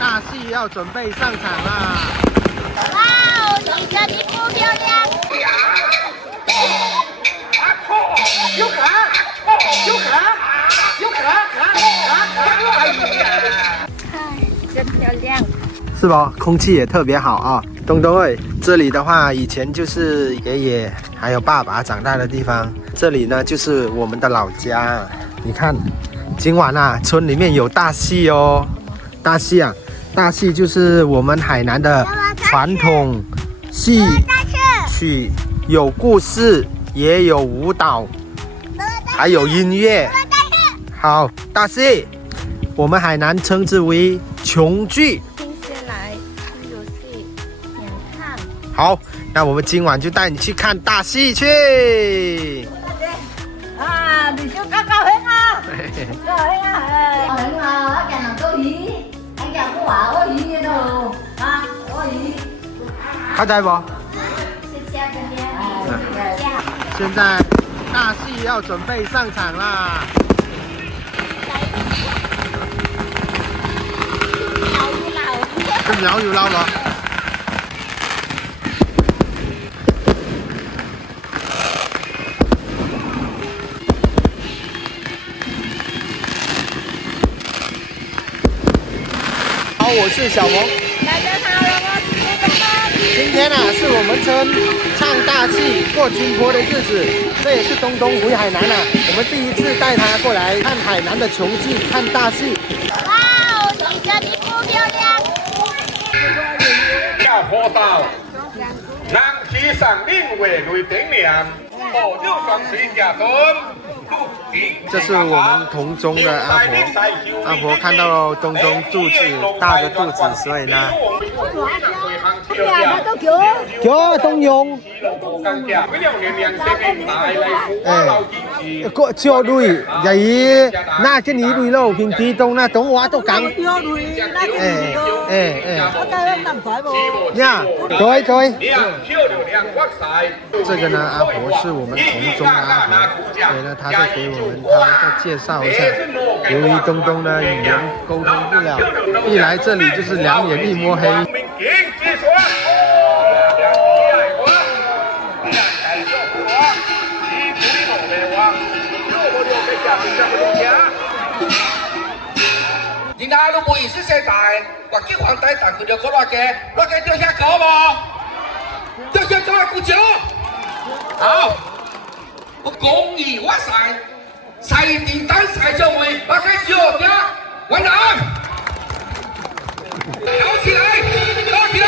大戏要准备上场啦！哇哦，你的皮肤漂亮！有可，有可，有可，看，真漂亮。是吧？空气也特别好啊。东东哎，这里的话以前就是爷爷还有爸爸长大的地方，这里呢就是我们的老家。你看，今晚啊，村里面有大戏哦。大戏啊，大戏就是我们海南的传统戏曲，有故事，也有舞蹈，还有音乐。好，大戏，我们海南称之为琼剧。好，那我们今晚就带你去看大戏去。啊，你就高高興啊！高興啊！高興啊！一陣能到椅，一陣我話我椅嗰度啊，我椅。เข้าใจ不？现在大戏要准备上场啦！苗有撈咯。好，我是小萌。大家好，我是东东。今天啊，是我们村唱大戏过军坡的日子，这也是东东回海南了。我们第一次带他过来看海南的琼剧，看大戏。哇哦，你的皮肤漂亮。要坡道，人骑上领为雷顶梁，保佑双水家中。这是我们同宗的阿婆，阿婆看到东东肚子大的肚子，所以呢，叫東用，個叫類，又那跟你類咯，平時東那東話都講，呀，對，這個呢，阿婆是我們同宗的阿婆，所以呢，他在給我們再介紹一下。由於東東呢語言溝通不了，一來這裡就是兩眼一摸黑。你那都不意思现在，我叫皇帝当佢就嗰落嘅，落嘅掉下狗冇，掉下狗係鼓掌。好，我公義我晒，晒電單晒咗會，落嘅叫嘅，揾人，搞起來，搞起來。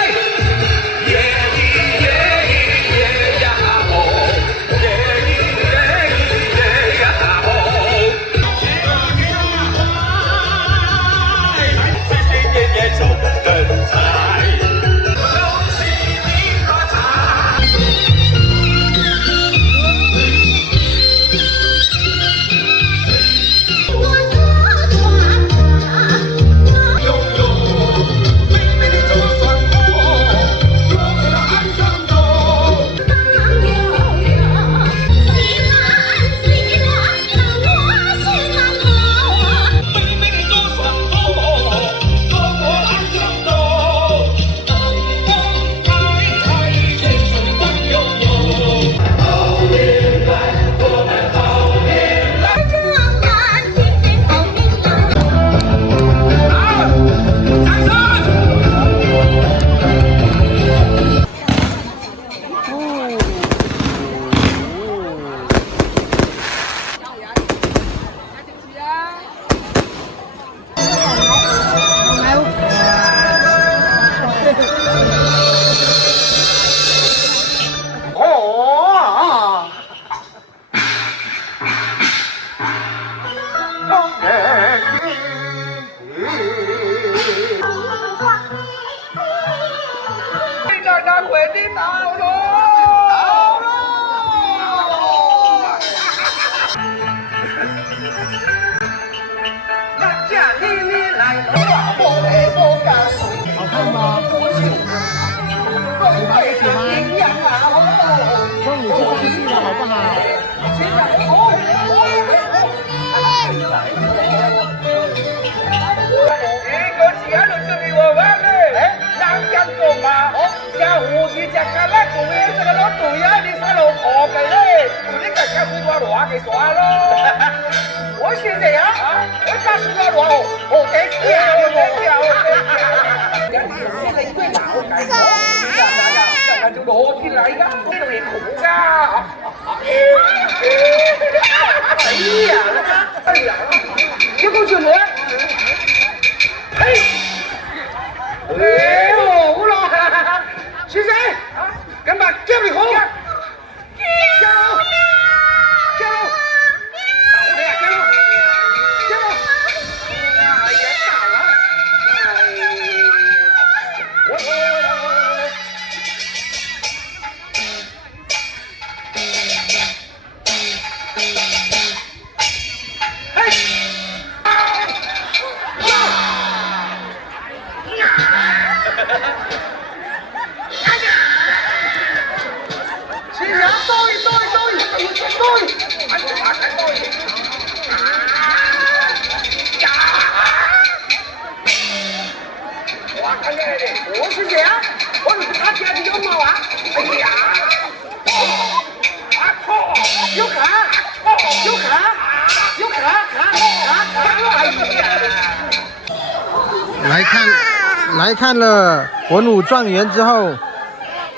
要乱给耍了。我现在呀，我打是要乱哦，得掉，现在一堆老改装，那就落进来呀，这个也苦啊。哎呀，哎呀，这个是我，嘿，哎呦，我老是谁？干嘛叫你红？加油！加油！打我呀！加油！加油！哎呀，打了！我是谁啊？我是他家的有毛啊！哎呀！有看，有看，有看，哎呀！来看了文武状元之后，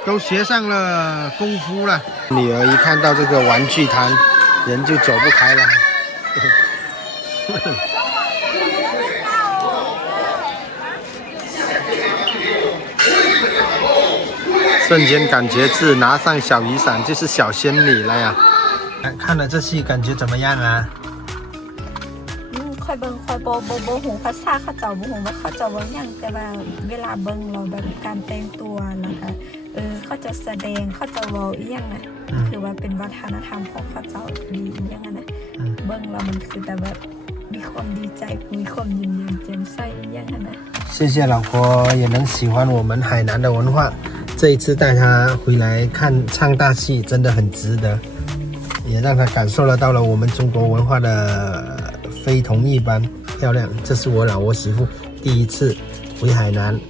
都学上了功夫了。女儿一看到这个玩具摊，人就走不开了。瞬间感觉是拿上小雨伞就是小仙女了呀！看了这戏感觉怎么样啊？ค่อยเบิ่งค่อยบ่ฮู้ภาษาเขาเจ้าบ่ฮู้ว่าเขาเจ้าเว้าหยังแต่ว่าเวลาเบิ่งเราแบบการแต่งตัวแล้วก็เขาจะแสดงเขาจะเว้าอีหยังน่ะคือว่าเป็นวัฒนธรรมของเขาเจ้าดีอีหยังน่ะเบิ่งแล้วมันคือแต่แบบมีความดีใจมีความยิ้มแย้มแจ่มใสอีหยังน่ะ谢谢老婆也能喜欢我们海南的文化，这一次带她回来看唱大戏真的很值得，也让她感受得到了我们中国文化的非同一般漂亮。这是我老婆媳妇第一次回海南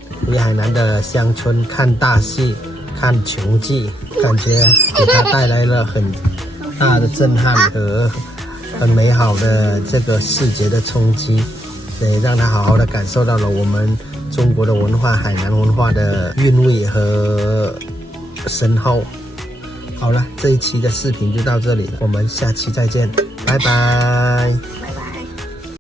的乡村看大戏看琼记，感觉给她带来了很大的震撼和很美好的这个视觉的冲击，也让她好好的感受到了我们中国的文化海南文化的韵味和深厚。好了，这一期的视频就到这里了，我们下期再见，拜拜。